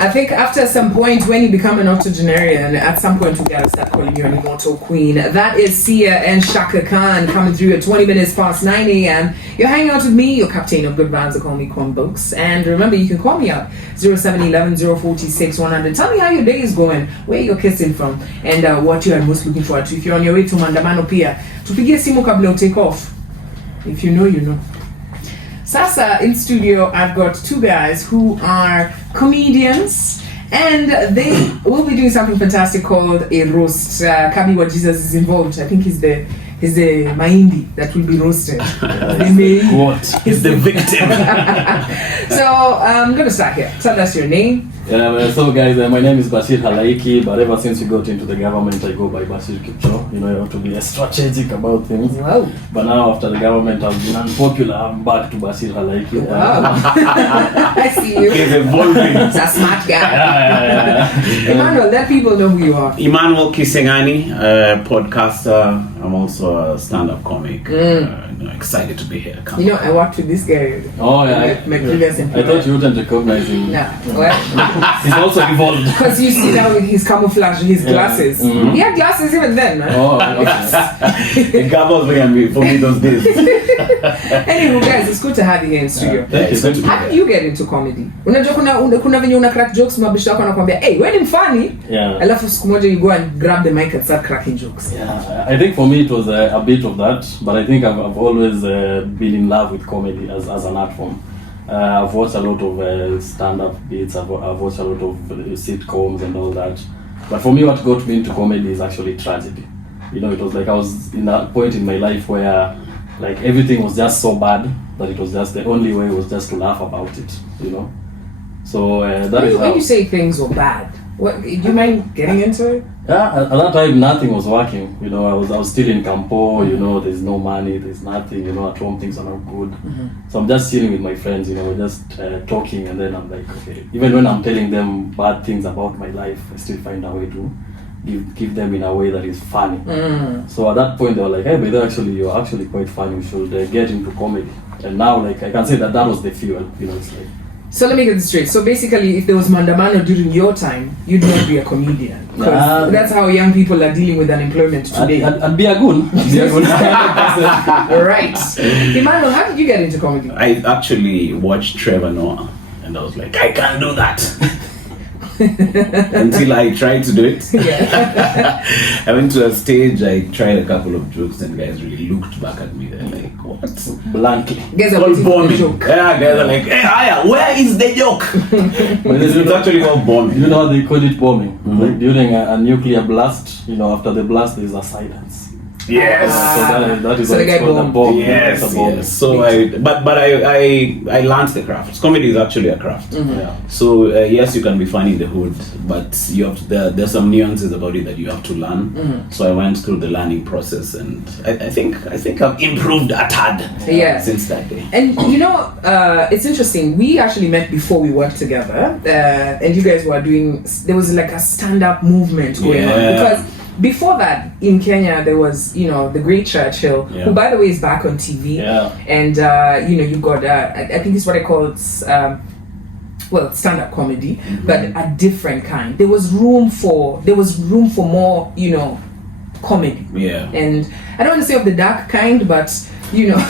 I think after some point, when you become an octogenarian, at some point we gotta start calling you an immortal queen. That is Sia and Shaka Khan coming through at 20 minutes past 9 a.m. You're hanging out with me, your captain of good vibes. They call me Kwambox. And remember, you can call me up 0711 046 100. Tell me how your day is going, where you're kissing from, and what you are most looking forward to. If you're on your way to Mandamano Pia, tupigie simu kabla take off. If you know, you know. Sasa, in studio, I've got two guys who are comedians, and they will be doing something fantastic called a roast. Kabiwa Jesus is involved. I think he's the Mahindi that will be roasted. What? He's the victim. So I'm going to start here. Tell us your name. So guys, my name is Bashir Halaiki, but ever since we got into the government, I go by Bashir Kipcho. You know, you have to be strategic about things. Wow. But now after the government has been unpopular, I'm back to Bashir Halaiki. Wow. I see you. He's evolving. He's a smart guy. Yeah. Emmanuel, let people know who you are. Emmanuel Kisengani, podcaster. I'm also a stand-up comic. Excited to be here. You know, I worked with this guy. Oh yeah. My previous employer. I thought you wouldn't recognize him. Nah. Well, he's also evolved. Because you see now with his camouflage, his glasses. Mm-hmm. He had glasses even then, man. Oh, okay. It covers for me those days. Anyway, guys, it's good to have you here in studio. Thank you. How did you get into comedy? Unajua kuna venye una crack jokes mabisha wako anakuambia, "Hey, wewe ni funny." Yeah. Alafu siku moja you go and grab the mic and start cracking jokes. Yeah, I think for me it was a bit of that, but I think I've always been in love with comedy as an art form. I've watched a lot of stand-up bits, I've watched a lot of sitcoms and all that. But for me, what got me into comedy is actually tragedy. You know, it was like I was in a point in my life where like everything was just so bad that it was just the only way was just to laugh about it, you know. So when you say things were bad, what, do you mind getting into it? Yeah, at that time nothing was working. You know, I was still in Campo. You know, there's no money, there's nothing. You know, at home things are not good. Mm-hmm. So I'm just chilling with my friends. You know, we're just talking, and then I'm like, okay. Even when I'm telling them bad things about my life, I still find a way to give them in a way that is funny. Mm. So at that point they were like, hey, but you're actually quite funny. You should get into comedy. And now, like, I can say that was the fuel. You know, it's like. So let me get this straight. So basically, if there was Mandamano during your time, you'd not be a comedian. That's how young people are dealing with unemployment today. I'd be a goon. Right. Emmanuel, how did you get into comedy? I actually watched Trevor Noah, and I was like, I can't do that. Until I tried to do it. Yeah. I went to a stage, I tried a couple of jokes, and guys really looked back at me. They're like, what? Blankly. Guys are waiting for the joke. Yeah, guys are like, hey, Aya, where is the joke? But it's actually called bombing. You know how they call it bombing? Mm-hmm. Like during a nuclear blast, you know, after the blast there's a silence. Yes. So that is So what the it's guy called, a bomb. Yes, It's a bomb. yes. So I learned the craft. Comedy is actually a craft. Mm-hmm. Yeah. So yes, you can be funny in the hood, but you have to, there's some nuances about it that you have to learn. Mm-hmm. So I went through the learning process, and I think I've improved a tad since that day. And you know, it's interesting. We actually met before we worked together, and you guys were doing. There was like a stand-up movement going on because. Before that, in Kenya, there was, you know, the great Churchill, who, by the way, is back on TV. Yeah. And, you know, you got, I think it's what I call stand-up comedy, but a different kind. There was room for more, you know, comedy. Yeah. And I don't want to say of the dark kind, but, you know...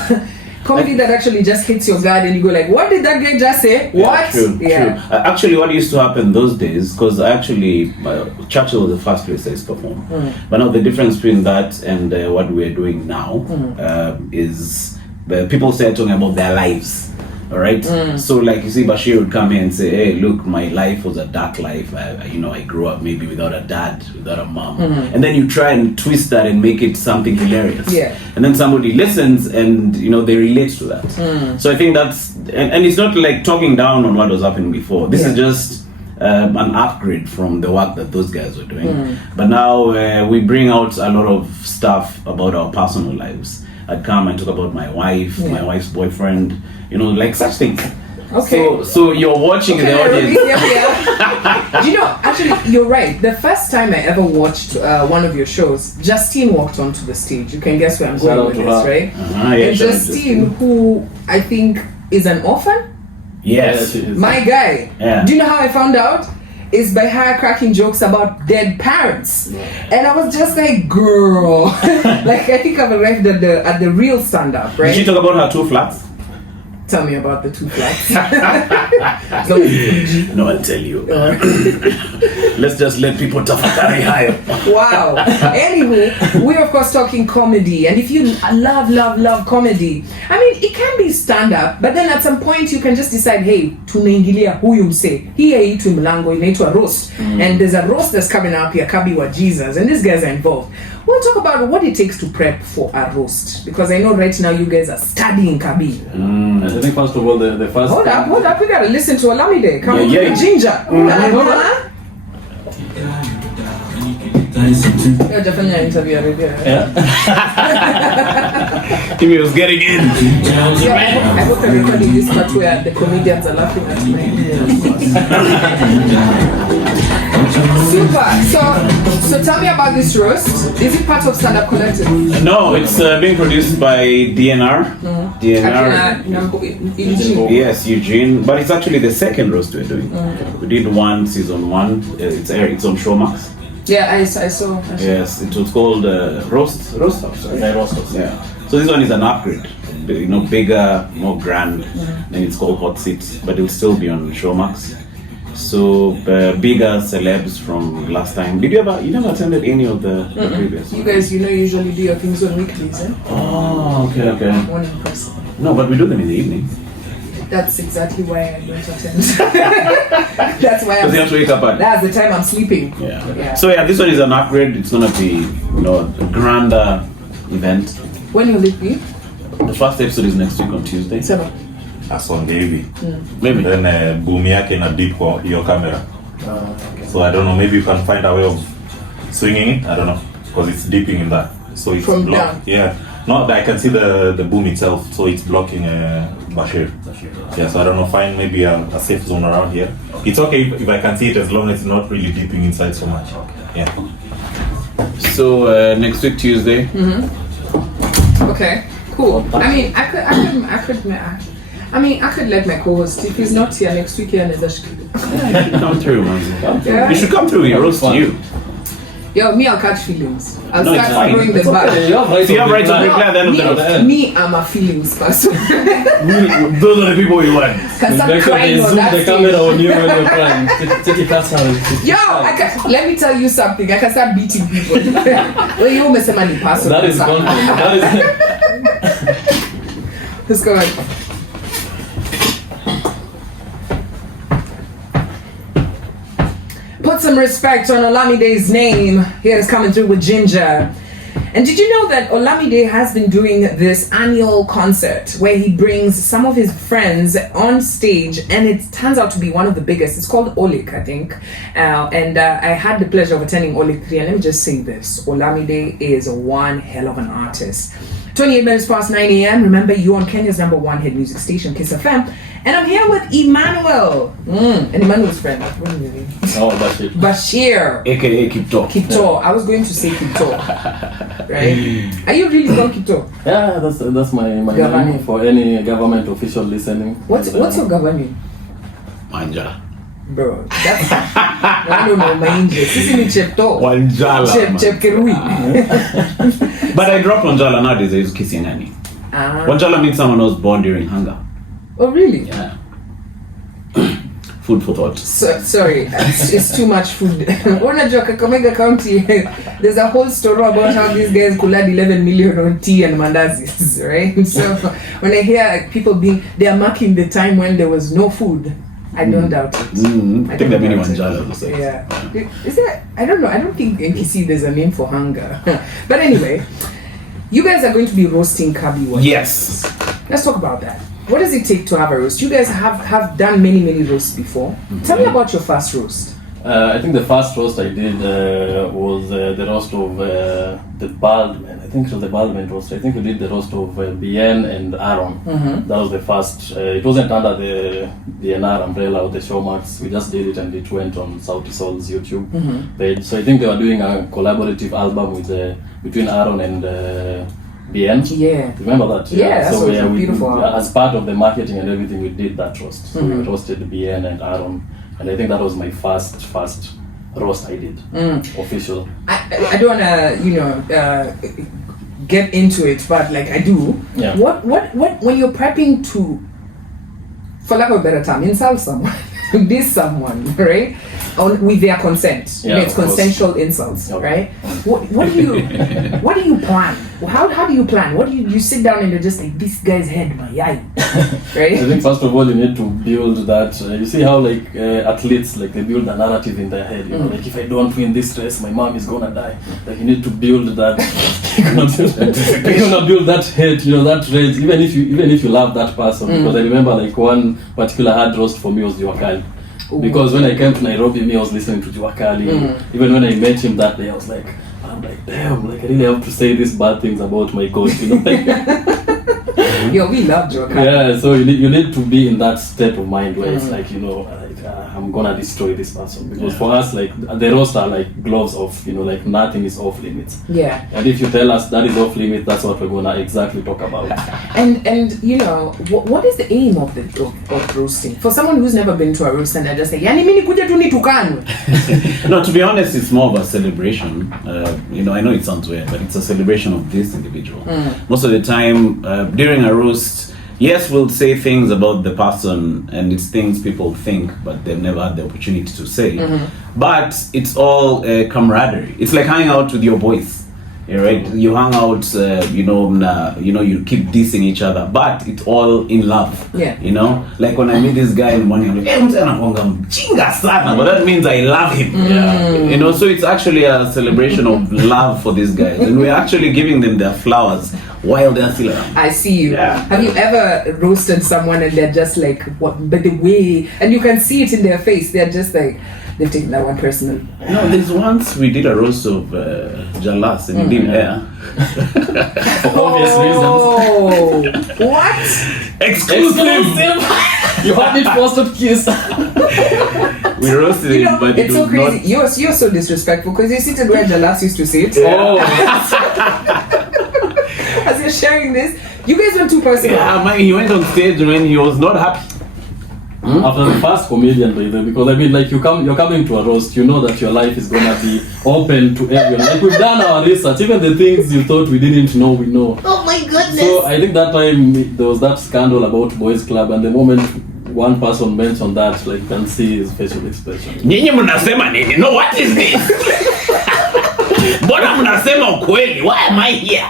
comedy that actually just hits your gut and you go like, what did that guy just say? What? True. Actually, what used to happen those days, because Churchill was the first place I used to perform. But now the difference between that and what we're doing now is people started talking about their lives. All right. So, like you see, Bashir would come in and say, "Hey, look, my life was a dark life. I grew up maybe without a dad, without a mom." And then you try and twist that and make it something hilarious. Yeah. And then somebody listens, and they relate to that. So I think that's and it's not like talking down on what was happening before. This is just an upgrade from the work that those guys were doing. But now we bring out a lot of stuff about our personal lives. I'd come and talk about my wife, my wife's boyfriend, like such things. Okay. So you're watching the audience. You know, actually, you're right. The first time I ever watched one of your shows, Justine walked onto the stage. You can guess where I'm going with this, right? And Justine, who I think is an orphan. Yes. My guy. Yeah. Do you know how I found out? is by her cracking jokes about dead parents. And I was just like, girl. Like, I think I've arrived at the real stand-up, right? Did she talk about her 2 flats? Tell me about the 2 flats. No, I'll tell you. Let's just let people tafakari higher. Wow. Anyway, we're of course talking comedy, and if you love comedy, I mean, it can be stand-up, but then at some point you can just decide, hey, tunaingilia huyu mse, hii haiitwi mlango, inaitwa roast, and there's a roast that's coming up here, Kabi wa Jesus, and these guys are involved. We'll talk about what it takes to prep for a roast, because I know right now you guys are studying Kabi. I think first of all, the first. Hold up, we gotta listen to Olamide. Come on, yeah. Ginger. Jafanya interview already. Yeah. He was getting in. I hope I'm recording this part where the comedians are laughing at me. Super. So tell me about this roast. Is it part of Stand Up Collective? No, it's being produced by DNR. DNR. Yes, Eugene. But it's actually the second roast we're doing. We did one season 1. It's on Showmax. Yeah, I saw. Yes, it was called Roast House, right? Yeah, Roast House. Yeah. So this one is an upgrade, bigger, more grand, and it's called Hot Seats, but it will still be on Showmax. So bigger celebs from last time. You never attended any of the previous? You guys, usually do your things on weeklies, eh? Oh, okay. One in person. No, but we do them in the evening. That's exactly why I don't attend. That's why Because you have to wake up at. That's the time I'm sleeping. Yeah. So this one is an upgrade. It's gonna be, a grander event. When will it be? The first episode is next week on Tuesday. 7. Asonge hivi. Maybe. Then boom yake na dip kwa your camera. Okay. So I don't know, maybe you can find a way of swinging it. I don't know, because it's dipping in that. So it's From blocked. down. Yeah. No, I can see the boom itself, so it's blocking Bashir. Yeah, so I don't know, find maybe a safe zone around here. It's okay if I can see it as long as it's not really dipping inside so much. Yeah. So next week Tuesday. Okay, cool. I mean, I could let my co-host, if he's not here next week, Come through, man. Yeah. You should come through. We roast you. Yo, me, I'll catch feelings. I'll No, it's start fine. throwing the bag. You have right So you have right to reply. reply at the end of the Me, I'm a feelings person. Those are the people we want. Can start Make sure they crying on zoom that the camera stage. on you when you're crying. Take it personal. Yo, let me tell you something. I can start beating people. Well, you umesema ni personal. That is content. That is. Let's go ahead. Put some respect on Olamide's name. Here's coming through with Ginger. And did you know that Olamide has been doing this annual concert where he brings some of his friends on stage, and it turns out to be one of the biggest. It's called Olik, I think. And I had the pleasure of attending Olik 3, and let me just say this. Olamide is one hell of an artist. 28 minutes past 9 a.m. Remember, you on Kenya's #1 hit music station, Kiss FM. And I'm here with Emmanuel. And Emmanuel's friend. What is your name? Oh, Bashir. Bashir. AKA Kipto. Kipto. I was going to say Kipto. Right? Are you really called Kipto? Yeah, that's my Government. name for any government official listening. What's your government? Manja. Bro, that's I don't know my English. Sisi ni Chepto. Wanjala. Chepkerui. But I dropped Wanjala nowadays. I use Kisiangani. Wanjala means someone who was born during hunger. Oh really? Yeah. Food for thought. Sorry, it's too much food. Unajua Kakamega County, there's a whole story about how these guys could add 11 million on tea and mandazis, right? So when I hear people they are marking the time when there was no food, I don't doubt it. I think that many Wanjala was like. Yeah. Is there? I don't know. I don't think NPC there's a name for hunger. But anyway, you guys are going to be roasting Kabi. Yes. Let's talk about that. What does it take to have a roast? You guys have done many roasts before. Tell me about your first roast. I think the first roast I did was the roast of the Baldman. I think it was the Baldman roast. I think we did the roast of Bien and Aaron. That was the first. It wasn't under the DNR umbrella or the Showmax. We just did it and it went on Sauti Soul's YouTube page. So I think they were doing a collaborative album with between Aaron and Bien. Yeah. Remember that? Yeah, that's so beautiful. as part of the marketing and everything, we did that roast. So we roasted Bien and Aaron And I think that was my first roast I did, official. I don't wanna get into it, but like I do. Yeah. What when you're prepping to, for lack of a better term, insult someone, diss someone, right? With their consent. Yeah, It's of course. consensual insults, Okay. right? What do you plan? How do you plan? What do you sit down and you're just like, this guy's head, my eye, I right? think first of all you need to build that. You see how like athletes like they build a narrative in their head. You know, like if I don't win this race, my mom is gonna die. Like you need to build that. You're gonna build that hate. You know, that rage. Even if you love that person, because I remember like one particular hard roast for me was Juakali. Because when I came to Nairobi, I was listening to Juakali. Even when I met him that day, I'm like, damn, like I really have to say these bad things about my coach, you know. Yo, we love Joker. Yeah, so you need to be in that state of mind where it's like, you know, I'm gonna destroy this person. Because for us, like the roast are like gloves off, you know, like nothing is off limits. Yeah. And if you tell us that is off limits, that's what we're gonna exactly talk about. And you know, what is the aim of roasting? For someone who's never been to a roast and I just say, yani mimi kuja tu nitukanwe. No, to be honest, it's more of a celebration. You know, I know it sounds weird, but it's a celebration of this individual. Most of the time, during a roast, yes, we'll say things about the person, and it's things people think, but they've never had the opportunity to say. But it's all camaraderie. It's like hanging out with your boys. Right? You hang out, you know, you keep dissing each other, but it's all in love. Yeah. You know, like when I meet this guy in the morning, I'm like, "Hey, mtu anakuanga mjinga sana," but that means I love him. Yeah. You know, so it's actually a celebration of love for these guys, and we're actually giving them their flowers while they're still around. I see you. Yeah. Have you ever roasted someone and they're just like, what? But the way, and you can see it in their face, they're just like, they've taken that one personal. No, there's once we did a roast of Jalas and it didn't air. For obvious reasons. Oh, what? Exclusive! You had it posted kiss. We roasted You it, know, but it's it so was crazy. not. You're so disrespectful because you're seated where Jalas used to sit. Oh. As you're sharing this, you guys went too personal. Yeah, man, he went on stage when he was not happy. After the first comedian, by the way, because I mean, like you're coming to a roast, you know that your life is gonna be open to everyone. Like we've done our research, even the things you thought we didn't know, we know. Oh my goodness. So I think that time there was that scandal about Boys Club, and the moment one person mentioned that, like you can see his facial expression. Nyinyi mnasema nini? No, what is this? Mbona mnasema ukweli? Why am I here?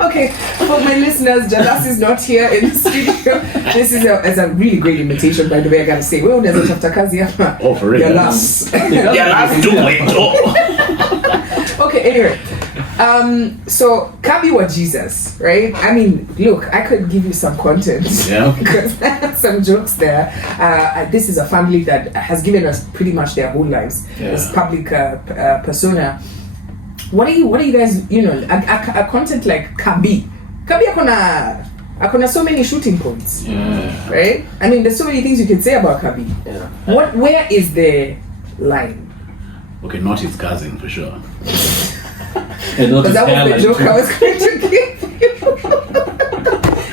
Okay, for my listeners, Jalas is not here in the studio. This is a really great imitation, by the way, I gotta say. Wewe unaweza tafuta kazi hapa. Oh, for real? Jalas. Jalas do it. Oh. Okay, anyway. So Kabi wa Jesus, right? I mean, look, I could give you some content. Yeah. Because I have some jokes there. This is a family that has given us pretty much their whole lives. Yeah. This public persona. What are you guys, you know, a content like Kabi akona so many shooting points. Yeah. Right? I mean, there's so many things you can say about Kabi. Yeah. Where is the line? Okay, not his cousin for sure. And not Because that was the hairline, joke too. I was going to give you.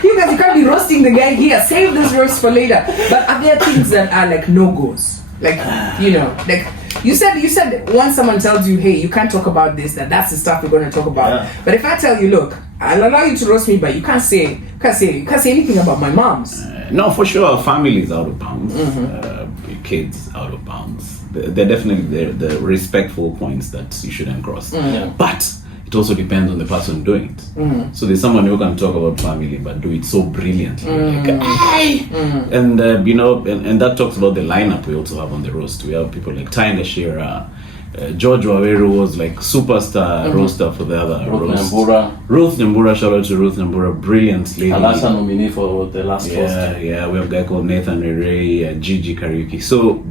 You guys, you can't be roasting the guy here. Save this roast for later. But are there things that are like no-goes? Like, you know, like you said once someone tells you, hey, you can't talk about this, that's the stuff we're going to talk about. Yeah. But if I tell you, look, I'll allow you to roast me, but you can't say anything about my mom's. No, for sure, family is out of bounds. Kids out of bounds. They're definitely the respectful points that you shouldn't cross. Yeah. But it also depends on the person doing it. So there's someone who can talk about family but do it so brilliantly. Like, hey! And you know, and that talks about the lineup we also have on the roast. We have people like Tyler Shearer, George Waweru was like superstar roaster for the other roast. Ruth Nyambura, shout out to Ruth Nyambura, brilliant lady. Alasha nominee for the last roast. Yeah, we have a guy called Nathan Ray, Gigi Kariuki. So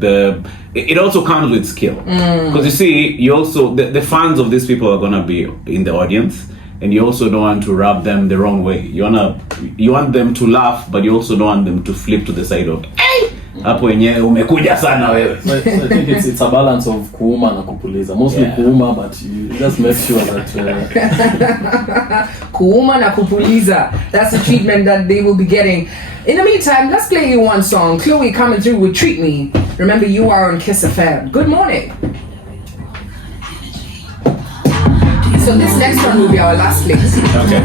it also comes with skill. Because you see, you also, the fans of these people are gonna be in the audience, and you also don't want to rub them the wrong way. You want them to laugh, but you also don't want them to flip to the side of, hey! hapo wenyewe umekuja sana wewe. So I think it's a balance of kuuma na kupuliza. Mostly kuuma, but you just make sure that kuuma na kupuliza. That's the treatment that they will be getting. In the meantime, let's play you one song. Chloe coming through with Treat Me. Remember, you are on Kiss FM. Good morning. So this next one will be our last link. Okay.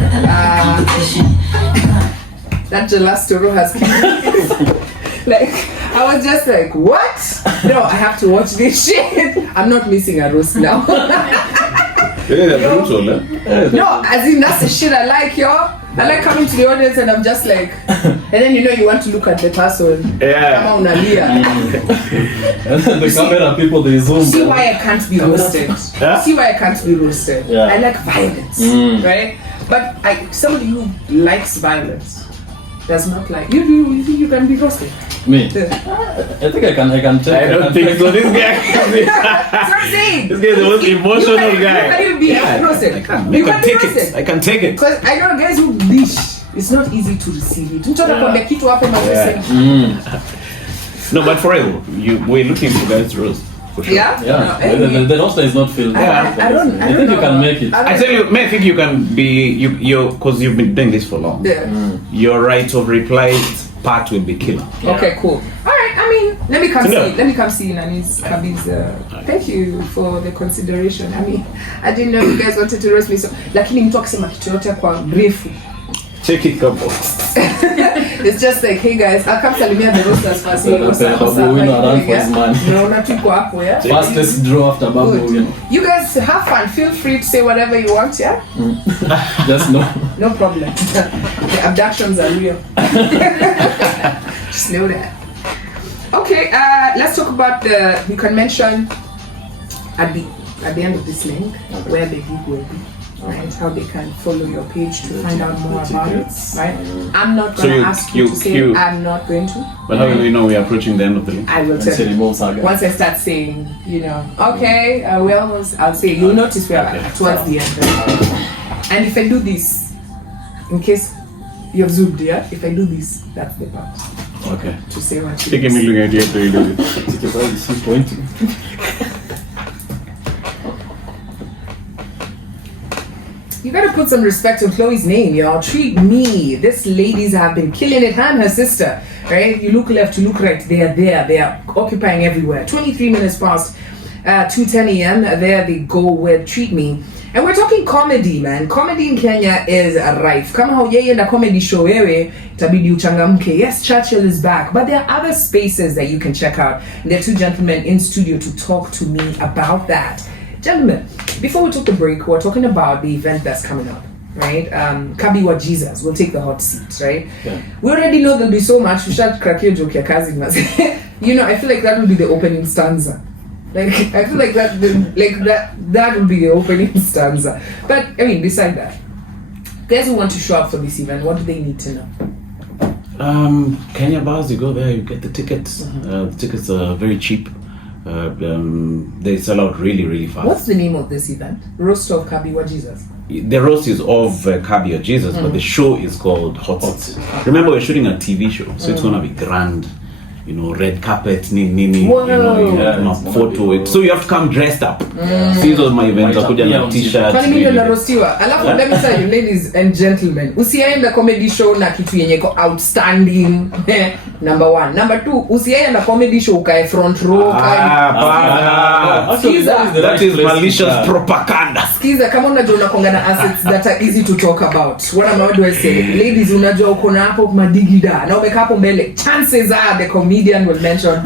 That Gelastoro has killed me. Like, I was just like, what? No, I have to watch this shit. I'm not missing a roast now. No, as in that's the shit I like, yo. I like coming to the audience and I'm just like, and then you know you want to look at the person. Yeah. the camera people, they zoom. See why I can't be roasted. Yeah? See why I can't be roasted. Yeah. I like violence, right? But somebody who likes violence does not like. You do? You think you can be roasted? Me? I think I can take. I don't think so. This guy. That's what I'm saying. This guy is the most emotional guy. You can even be roasted. I can You can be take roasted. it. I can take it. Because I know guys who dish. It's not easy to receive it. Mtu kitu hapo na No, but for real, we're looking for guys to roast. For sure. Yeah? Yeah, No, anyway. the roster is not filled. I don't think you know. can make it. I tell you, I think you can be you because you've been doing this for long. Yeah. Your right of reply part will be killer. Okay, cool. All right. I mean, let me come Yeah. see. Let me come see Nani's Kabi's. Thank you for the consideration. I mean, I didn't know you guys wanted to roast me so. Lakini mtu akisema kitu yote kwa brief. Check it, Kwambox. It's just like, hey guys, I'll come salimia the roasters first. No, tuko hapo, yeah. Fastest draw after Babu, Good. you know. You guys have fun. Feel free to say whatever you want, yeah. Just no. No problem. The abductions are real. Just know that. Okay, let's talk about you can mention at the end of this link where the gig will be. Right, how they can follow your page to find out more about it. Right, I'm not going to ask you to say I'm not going to. But how do we know we're approaching the end of the link? I will tell you. Once I start saying, okay, I'll say, you'll notice we're towards the end. Right? And if I do this, in case you've zoomed, yeah, if I do this, that's the part. Okay. To say what you Take a look at you after you do it. Pointing. You gotta put some respect on Chloe's name, y'all. Treat Me. This ladies have been killing it. Her and her sister, right? You look left, you look right. They are there. They are occupying everywhere. 23 minutes past 2:10 a.m. There they go with Treat Me. And we're talking comedy, man. Comedy in Kenya is rife. Kama haujaienda comedy show wewe, itabidi uchangamke. Yes, Churchill is back. But there are other spaces that you can check out. And there are two gentlemen in studio to talk to me about that. Gentlemen, before we took the break, we're talking about the event that's coming up, right? Kabi wa Jesus will take the hot seat, right? Yeah. We already know there'll be so much. We should crack your joke, kazi. I feel like that will be the opening stanza. Like, I feel like that will be the opening stanza. But, I mean, beside that, guys who want to show up for this event, what do they need to know? Kenya bars, you go there, you get the tickets. The tickets are very cheap. They sell out really, really fast. What's the name of this event? Roast of Kabi wa Jesus. The roast is of Kabi or Jesus, but the show is called Hot Seat. Remember, we're shooting a TV show, so it's gonna be grand. Red carpet, nini, photo. So you have to come dressed up. See those my events, kuja na t-shirt. Kwani mimi ndo narostiwa. Alafu let me tell you, ladies and gentlemen, usienda comedy show na kitu yenye ko outstanding. Number 1. Number 2, usienda comedy show ukae front row. That is malicious propaganda. Skiza, kama unajua unakonga na assets that are easy to talk about. What do I say? Ladies, unajua uko na hapo madigida na umekaa hapo mbele. Chances are the comedian will mention,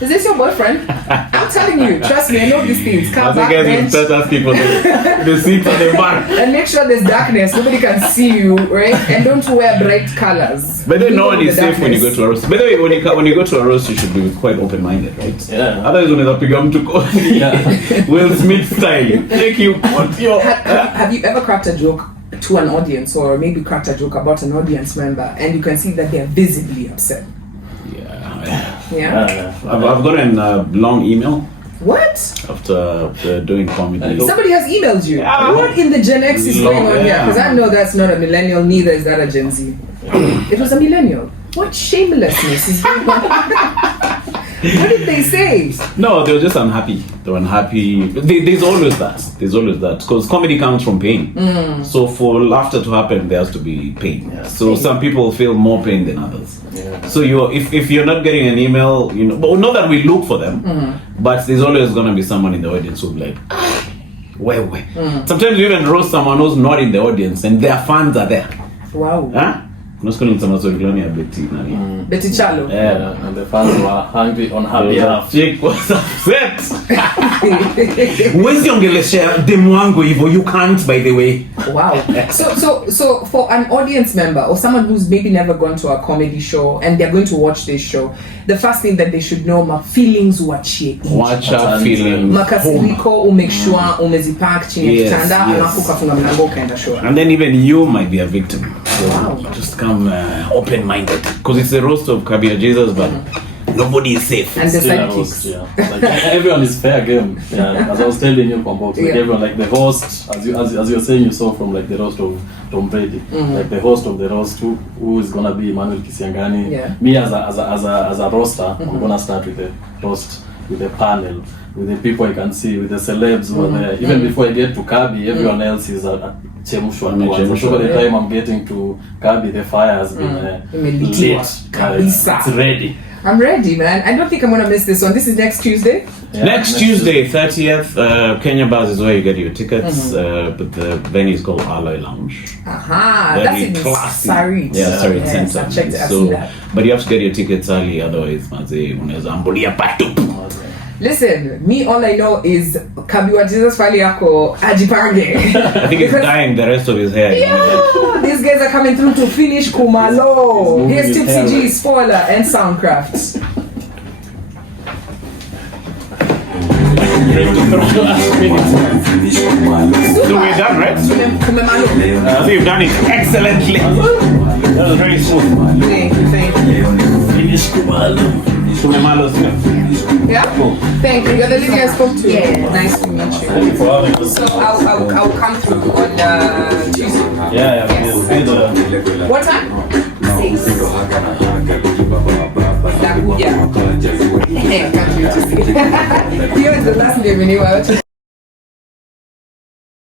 is this your boyfriend? I'm telling you, trust me, I know these things. Come back, bench. Start asking for the seat at the back. And make sure there's darkness, nobody can see you, right? And don't wear bright colors. But then no one is safe when you go to a roast. By the way, when you go to a roast, you should be quite open-minded, right? Yeah. Otherwise, when it's piga mtu Will Smith style, take you. Have you ever cracked a joke to an audience, or maybe cracked a joke about an audience member, and you can see that they're visibly upset? Yeah. I've gotten a long email. What? After doing comedy. Somebody has emailed you. What in the Gen X is going on here? Because I know that's not a millennial, neither is that a Gen Z. It was a millennial. What shamelessness is going on? What did they say? No, they were just unhappy. They were unhappy. There's always that. There's always that. Because comedy comes from pain. So for laughter to happen, there has to be pain. Yeah. So some people feel more pain than others. Yeah. So if you're not getting an email, you know, but not that we look for them, but there's always gonna be someone in the audience who'll be like, where? Sometimes you even roast someone who's not in the audience and their fans are there. Wow. Huh? Not calling someone so Betty. Betty Chalo. Yeah, and the fans were hungry on her behalf. Jake was upset. Where's ongelesha demu wangu hivyo? You can't, by the way. Wow. So for an audience member or someone who's maybe never gone to a comedy show and they're going to watch this show, the first thing that they should know, my feelings wachie. Watch out feelings. Makasiriko umake sure umezipack chini ya kitanda alafu kafunga mlango ukaenda show. And then even you might be a victim. Wow. Just come open-minded. Because it's a roast of Kabir Jesus, but nobody is safe. And the Still a sidekicks. roast, yeah. Like, everyone is fair game. Yeah, as I was telling you, Kwambox, like everyone, like the host, as you're saying, you saw from like the roast of Tom Brady, like the host of the roast, who is gonna be Emmanuel Kisiangani. Yeah. Me as a roaster, I'm gonna start with the roast, with the panel, with the people I can see, with the celebs who are there. Even before I get to Kabi, everyone else is at Chemushwa. So by the time I'm getting to Kabi, the fire has been lit. Kabisa. It's ready. I'm ready, man. I don't think I'm gonna miss this one. This is next Tuesday. Yeah, Next Tuesday, 30th, Kenya Bars is where you get your tickets, but the venue is called Alloy Lounge. Aha, Very that's in classy. Sarit. Yeah, Sarit Yes, Center. I checked it, I've So, seen that. but you have to get your tickets early, otherwise, maze unaweza ambulia patupu. Listen, me all I know is Kabiwa Jesus Fali yako ajipange. I think he's dyeing the rest of his hair. Yeah, these guys are coming through to finish Kumalo. He's Here's moving his Tipsy hair, G, right? Spoiler, and Soundcraft. So we're done, right? Kumemalo. So you've done it excellently. That was very smooth. Thank you. Finish Kumalo. Tumemalo, sio? Yeah? Thank you. You're the lady I spoke to. Yeah. Nice to meet you. Thank you for having us. So I'll come through on Tuesday. Yeah, Yes. we'll be there. What time? 6. Dakuja. Can't wait to see. You're the last name anyway.